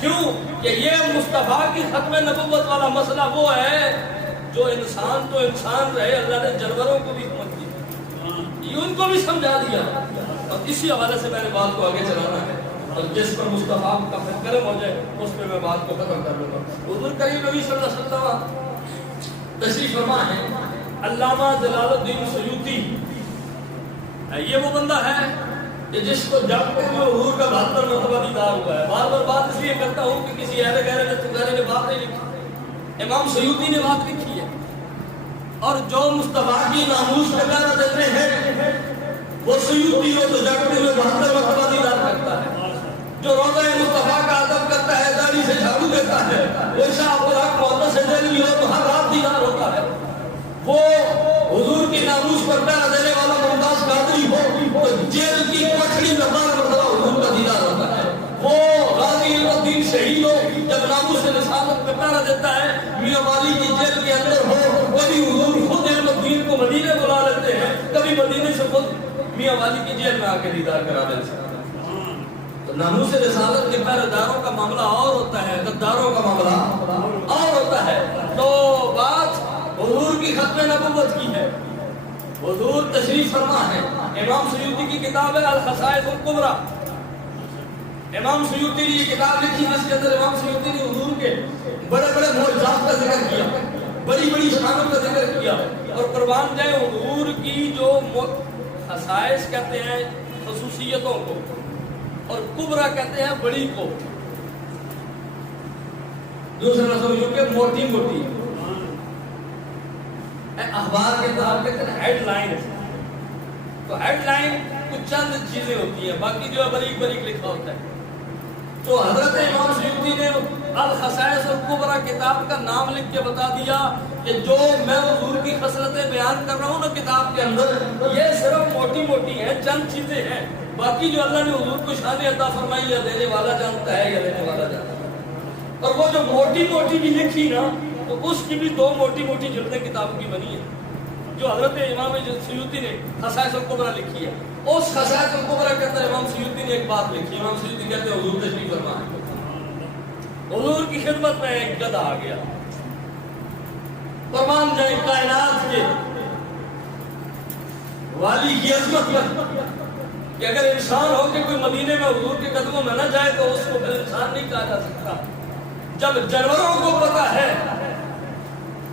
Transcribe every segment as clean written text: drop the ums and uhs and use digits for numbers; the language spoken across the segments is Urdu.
کیوں کہ یہ مصطفیٰ کی ختم نبوت والا مسئلہ وہ ہے جو انسان تو انسان رہے، اللہ نے جانوروں کو بھی حکمت دی، یہ ان کو بھی سمجھا دیا۔ اور اسی حوالے سے میں نے بات کو آگے چلانا ہے، اور جس پر مصطفیٰ کا کرم ہو جائے اس پہ میں بات کو ختم کر لوں گا۔ حضور کریم نبی صلی اللہ علیہ وسلم تشریف فرما ہے۔ علامہ جلال الدین سیوطی یہ وہ بندہ ہے کہ جس کو جب میں حضور کا 72 مرتبہ دیدار ہوا ہے۔ بار بار بات اس لیے کرتا ہوں کہ کسی ایرے گہرے نے بات نہیں لکھی، امام سیوطی نے بات لکھی ہے۔ اور جو مصطفیٰ کی ناموس کا پیارا دیتے ہیں وہ سیوطی ہو تو جگتے ہوئے 72 مرتبہ دیدار کرتا ہے۔ جو روضہ مصطفیٰ کا ادب کرتا ہے، داڑھی سے جھاڑو دیتا ہے، وہ شاہ عبدالحق محمد سے دلی ہو تو ہر رات دیدار ہوتا ہے۔ وہ حضور کی ناموس پر پیارا دینے والا ممتاز قادری ہو تو جیل کی کوٹڑی میں 12 مرتبہ حضور کا دیدار ہوتا ہے۔ وہ غازی الدین شہید ہو جب ناموس رسالت پہ پیارا دیتا ہے، میاں والی کی جیل کے اندر ہو، کبھی حضور خود الدین کو مدینے بلا لیتے ہیں، کبھی مدینے سے خود میاں والی کی جیل میں آ کے دیدار کرا دیتے ہیں۔ تو ناموس رسالت کے پہرے داروں کا معاملہ اور ہوتا ہے، غداروں کا معاملہ اور ہوتا ہے۔ تو بات حضور کی ختم نبوت کی ہے۔ حضور تشریف فرما ہے۔ امام سیوطی کی کتاب ہے الخصائص الکبریٰ۔ امام سیوطی نے یہ کتاب لکھی جس کے اندر امام سیوطی نے حضور کے بڑے بڑے معجزات کا ذکر کیا، بڑی بڑی شانوں کا ذکر کیا، اور قربان جائے حضور کی جو خصائص کہتے ہیں خصوصیتوں کو، اور کبریٰ کہتے ہیں بڑی کو، دوسرا سمجھو کہ موٹی موٹی اخبار کے نام کہتے ہیں ہیڈ لائن۔ تو ہیڈ لائن کچھ چند چیزیں ہوتی ہیں، باقی جو ہے باریک باریک لکھا ہوتا ہے۔ تو حضرت امام سیوطی نے الخصائص الکبریٰ کتاب کا نام لکھ کے بتا دیا کہ جو میں حضور کی خصلتیں بیان کر رہا ہوں نا کتاب کے اندر، یہ صرف موٹی موٹی ہیں، چند چیزیں ہیں، باقی جو اللہ نے حضور کو شان عطا فرمائی یا دینے والا جانتا ہے یا دینے والا جانتا ہے۔ اور وہ جو موٹی موٹی بھی لکھی نا، تو اس کی بھی 2 موٹی موٹی جلدیں کتاب کی بنی ہے، جو حضرت امام سیوطی نے خصائص الکبریٰ لکھی ہے۔ اس خصائص الکبریٰ کے اندر امام سیوطی نے ایک بات لکھی۔ امام سیوطی کہتے ہیں حضور تشریف فرما ہے، حضور کی خدمت میں ایک گدھا آ گیا۔ فرمان جائے کائنات کے والی کی عظمت پر کہ اگر انسان ہو کہ کوئی مدینے میں حضور کے قدموں میں نہ جائے تو اس کو پھر انسان نہیں کہا جا سکتا۔ جب جانوروں کو پتا ہے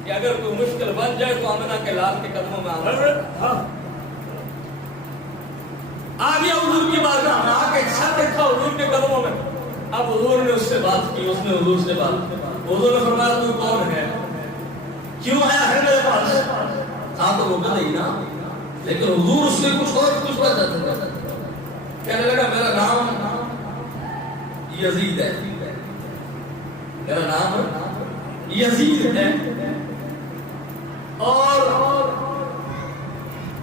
کہ اگر کوئی مشکل بن جائے تو آمنہ کے لال کے قدموں میں آ گیا حضور کی بارگاہ میں، آ کے سر رکھا حضور کے قدموں میں۔ اب حضور نے اس سے بات کی، اس نے حضور سے بات کی۔ حضور نے فرمایا تو کون ہے، کیوں آیا ہے میرے پاس؟ تھا تو وہ گدھا ہی نا، لیکن حضور اس سے کچھ اور پوچھنا چاہتے تھے۔ کہنے لگا میرا نام یزید ہے، میرا نام یزید ہے، اور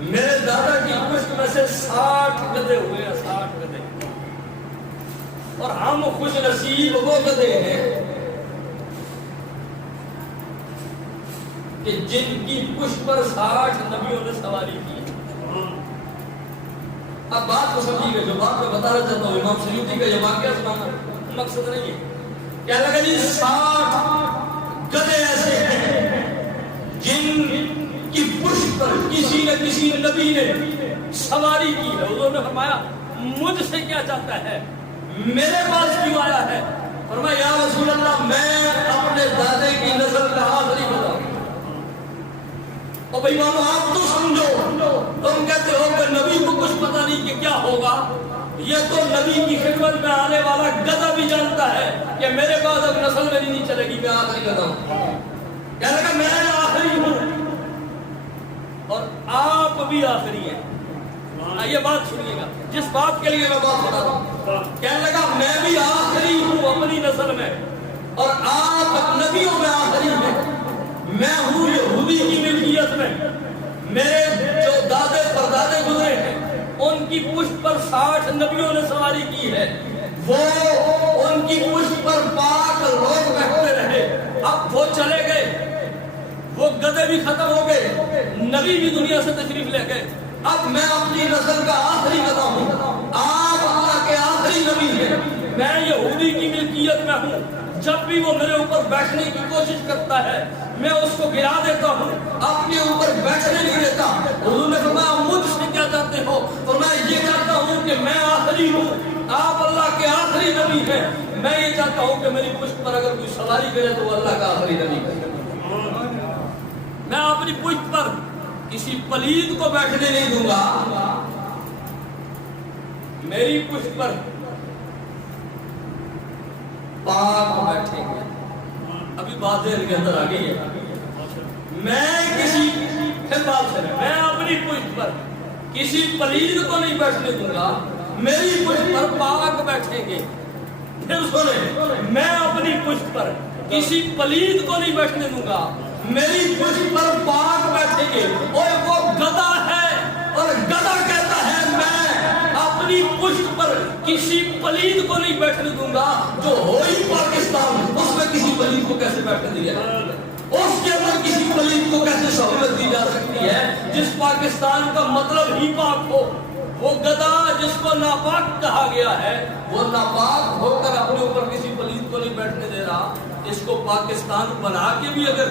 میرے دادا کی پشت میں سے 60 گدھے ہوئے ہیں، 60 گدھے، اور ہم خوش نصیب وہ گدھے ہیں کہ جن کی پشت پر 60 نبیوں نے سواری کی۔ اب بات کو سمجھیے گا، جو بات میں بتانا چاہتا ہوں امام سیوطی کا یہ واقعہ سنانا مقصد نہیں ہے۔ کیا لگا جی 60 گدھے ایسے ہیں جن کی پشت پر کسی نہ کسی نبی نے سواری کی ہے۔ حضور نے فرمایا مجھ سے کیا چاہتا ہے، میرے پاس کیوں آیا ہے؟ فرمایا یا رسول اللہ میں اپنے دادے کی نسل کا آخری بتاؤں۔ اور بھائی مانو آپ تو سمجھو، تم کہتے ہو کہ نبی کو کچھ پتہ نہیں کہ کیا ہوگا، یہ تو نبی کی خدمت میں آنے والا گدھا بھی جانتا ہے کہ میرے پاس اب نسل میری نہیں چلے گی، میں آخری گدھا ہوں۔ کہنے لگا میں آخری ہوں اور آپ بھی آخری ہیں۔ یہ بات سنیے گا، جس بات کے لیے میں بات بتا رہا ہوں۔ کہنے لگا میں بھی آخری ہوں اپنی نسل میں، اور آپ نبیوں میں آخری ہیں۔ میں ہوں یہودی کی ملکیت میں، میرے جو دادے پردادے گزرے ہیں ان کی پشت پر 60 نبیوں نے سواری کی ہے، وہ ان کی پشت پر پاک لوگ بیٹھتے رہے۔ اب وہ چلے گئے، وہ گدھے بھی ختم ہو گئے، نبی بھی دنیا سے تشریف لے گئے۔ اب میں اپنی نسل کا آخری گدھا ہوں، آپ اللہ کے آخری نبی ہیں، میں یہودی کی ملکیت میں ہوں، جب بھی وہ میرے اوپر بیٹھنے کی کوشش کرتا ہے میں اس کو گرا دیتا ہوں، اپنے اوپر بیٹھنے نہیں دیتا۔ حضور نے فرمایا مجھ سے کیا چاہتے ہو؟ تو میں یہ چاہتا ہوں کہ میں آخری ہوں، آپ اللہ کے آخری نبی ہیں، میں یہ چاہتا ہوں کہ میری پشت پر اگر کوئی سواری کرے تو وہ اللہ کا آخری نبی ہے۔ میں اپنی پشت پر کسی پلید کو بیٹھنے نہیں دوں گا، میری پشت پر پاک بیٹھیں گے۔ ابھی بات ذہن کے اندر آ گئی ہے، میں کسی پھر بات سنیں، میں اپنی پشت پر کسی پلید کو نہیں بیٹھنے دوں گا، میری پشت پر پاک بیٹھیں گے۔ پھر سنیں، میں اپنی پشت پر کسی پلید کو نہیں بیٹھنے دوں گا، میری پشت پر پاک بیٹھیں گے۔ اور وہ گدھا ہے اور گدھا کہتا ہے میں اپنی پشت پر کسی پلید کو نہیں بیٹھنے دوں گا۔ جو ہو ہی پاکستان، اس میں کسی پلید کو کیسے بیٹھنے دیا ہے؟ اس کے اندر کسی پلید کو کیسے سہولت دی جا سکتی ہے جس پاکستان کا مطلب ہی پاک ہو؟ وہ گدھا جس کو ناپاک کہا گیا ہے، وہ ناپاک ہو کر اپنے اوپر کسی پلید کو نہیں بیٹھنے دے رہا۔ اس کو پاکستان بنا کے بھی اگر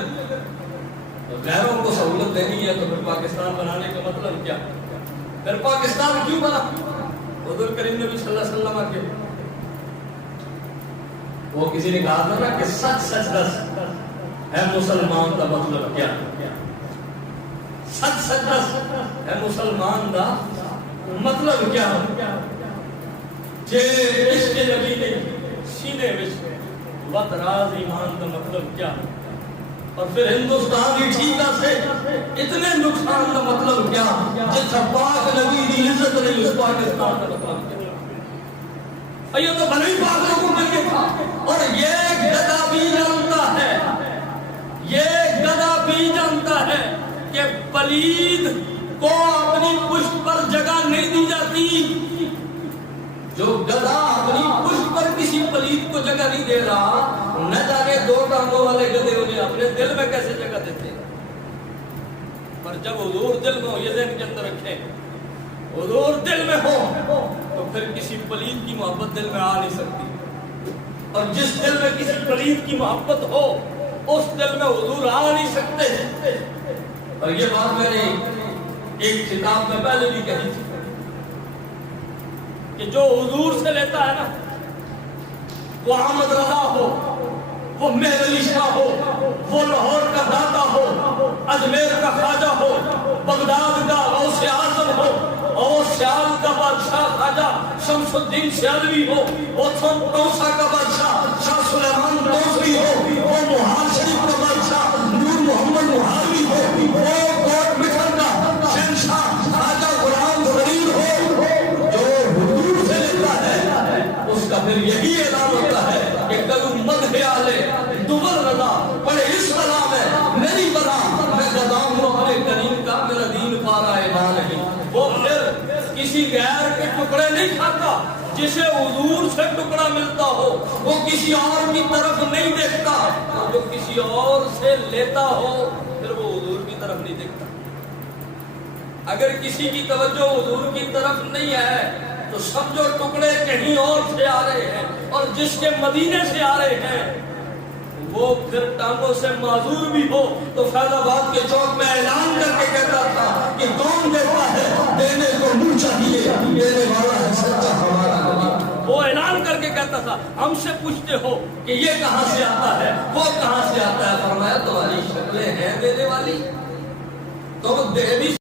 غیروں کو سہولت دینی ہے تو پھر پاکستان بنانے کا مطلب کیا؟ پھر پاکستان کیوں بنا؟ حضور کریم نبی صلی اللہ علیہ وسلم کے وہ کسی نے کہا تھا نا کہ سچ سچ دس ہے مسلمان کا مطلب کیا؟ سچ سچ دس ہے مسلمان کا مطلب کیا؟ جے عشق نبی نے سینے وچ وقت راز ایمان کا مطلب کیا؟ اور پھر ہندوستان کی ٹھیکہ سے اتنے نقصان کا مطلب کیا؟ جس پاک نبی کی عزت نہیں اس پاکستان کا مطلب کیا؟ اور یہ تو بھلے پاک لوگوں کے لیے تھا۔ اور یہ گدھا بھی جانتا ہے، یہ گدھا بھی جانتا ہے کہ پلید کو اپنی پشت پر جگہ نہیں دی جاتی۔ جو گدھا اپنی پشت پر کسی پلید کو جگہ نہیں دے رہا، نہ جانے دو ٹانگوں والے گدھے انہیں اپنے دل میں کیسے جگہ دیتے ہیں۔ پر جب حضور دل میں ہو، یہ ذہن کے اندر رکھیں، حضور دل میں ہو تو پھر کسی پلید کی محبت دل میں آ نہیں سکتی۔ اور جس دل میں کسی پلید کی محبت ہو اس دل میں حضور آ نہیں سکتے۔ اور یہ بات میں نے ایک کتاب میں پہلے بھی کہی تھی کہ جو حضور سے لیتا ہے نا، وہ احمد رضا ہو، وہ مہر علی شاہ ہو، وہ لاہور کا داتا ہو، اجمیر کا خواجہ ہو، بغداد کا غوث اعظم ہو، اور سیال کا بادشاہ خواجہ شمس الدین سیالوی ہو، وہ توسا کا بادشاہ شاہ سلیمان توسوی ہو، وہ محال شریف کا بادشاہ نور محمد محاوی ہو، وہ کوٹ مٹھن کا شہنشاہ خواجہ غلام فرید ہو، جو حضور سے لیتا ہے اس کا پھر یہی اعلان ہوتا ہے کہ کروں مدح آلے دوبر رضا پڑے اس بلا میں میری بلا، میں گدا ہوں اپنے کریم کا، میرا دین پارا اعلان ہے۔ وہ پھر کسی غیر کے ٹکڑے نہیں کھاتا، جسے حضور سے ٹکڑا ملتا ہو وہ کسی اور کی طرف نہیں دیکھتا، جو کسی اور سے لیتا ہو پھر وہ حضور کی طرف نہیں دیکھتا۔ اگر کسی کی توجہ حضور کی طرف نہیں ہے تو سمجھو ٹکڑے کہیں اور سے آ رہے ہیں، اور جس کے مدینے سے آ رہے ہیں وہ پھر ٹانگوں سے معذور بھی ہو تو فیض آباد کے چوک میں اعلان کر کے کہتا تھا کہ کون دیتا ہے، دینے کو منہ چاہیے، دینے والا ہے سچا ہمارا نبی۔ وہ اعلان کر کے کہتا تھا، ہم سے پوچھتے ہو کہ یہ کہاں سے آتا ہے، وہ کہاں سے آتا ہے، فرمایا تمہاری شکلیں ہیں دینے والی، تو دے بھی